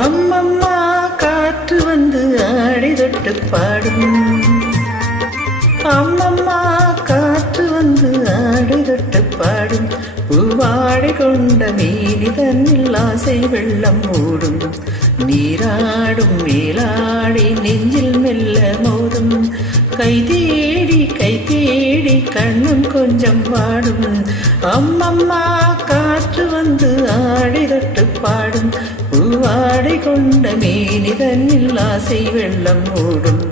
அம்மம்மா காற்று வந்து ஆடி தொட்டு பாடும். அம்மம்மா காற்று வந்து ஆடி தொட்டு பாடும். பூவாடை கொண்ட மேனி தன்னில் ஆசை வெள்ளம் மூடும். நீராடும் மேலாடி நெஞ்சில் மெல்ல மோதும். கை தேடி கண்ணும் கொஞ்சம் வாடும். அம்மம்மா காற்று வந்து ஆடி தொட்டு பாடும். பூவாடை கொண்ட மேனி தன்னில் ஆசை வெள்ளம் மூடும்.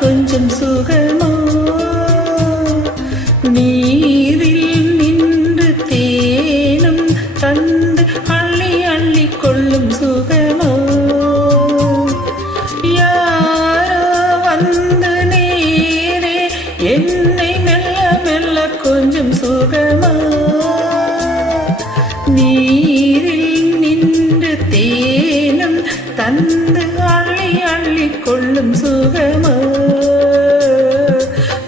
கொஞ்சம் சுகமோ நீரில் நின்று தேனும் தந்து அள்ளி அள்ளி கொள்ளும் சுகமோ. யாரோ வந்து நேரே என்னை மெல்ல மெல்ல கொஞ்சம் சுகமோ. நீரில் நின்று தேனும் தந்து அள்ளி அள்ளி கொள்ளும் சுகமோ.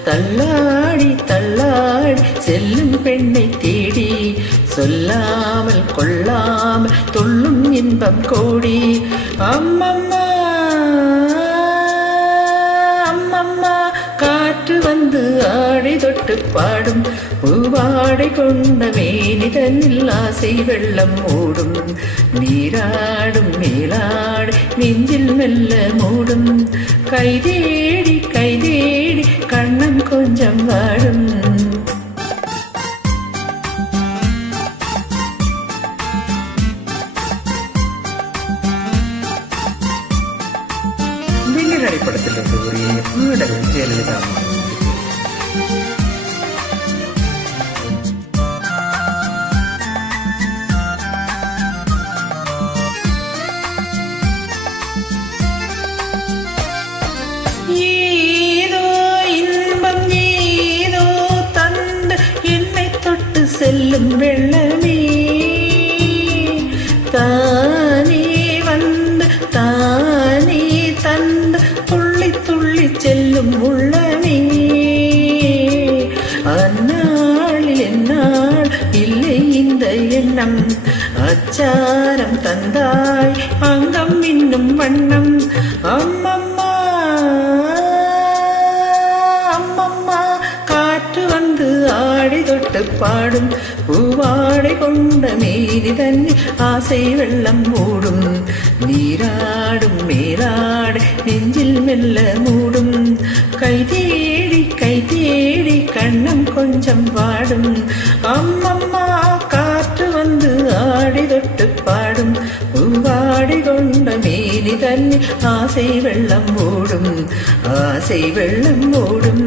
தள்ளாடி தள்ளாடி செல்லும் பெண்ணை தேடி சொல்லாமல் கொள்ளாமல் துள்ளும் இன்பம் கோடி. அம்மம்மா அம்மம்மா காற்று வந்து ஆடி தொட்டு பாடும். பூவாடை கொண்ட மேனி தன்னில் ஆசை வெள்ளம் மூடும். நீராடும் மேலாடு நெஞ்சில் மெல்ல மூடும். கை தேடி கண்ணம் கொஞ்சம் வாடும். வெள்ளிநடை படத்திலிருந்து ஒரு பாடல் ஜெயலலிதா. செல்லும் வெள்ளமே தானே வந்து தானே தந்து துள்ளி துள்ளி செல்லும் உள்ளமே. அந்நாளில் என்னால் இல்லை இந்த எண்ணம். அச்சாரம் தந்தாய் அங்கம் இன்னும் வண்ணம். அம்மம்மா அம்மம்மா காற்று வந்து ஆடி தொட்டு பாடும். பூவாடை கொண்ட மேனி தன்னில் ஆசை வெள்ளம் மூடும். நீராடும் மேலாடு நெஞ்சில் மெல்ல மூடும். கை தேடி கண்ணம் கொஞ்சம் வாடும். அம்மம்மா காற்று வந்து ஆடி தொட்டு பாடும். பூவாடை கொண்ட மேனி தன்னில் ஆசை வெள்ளம் மூடும். ஆசை வெள்ளம் மூடும்.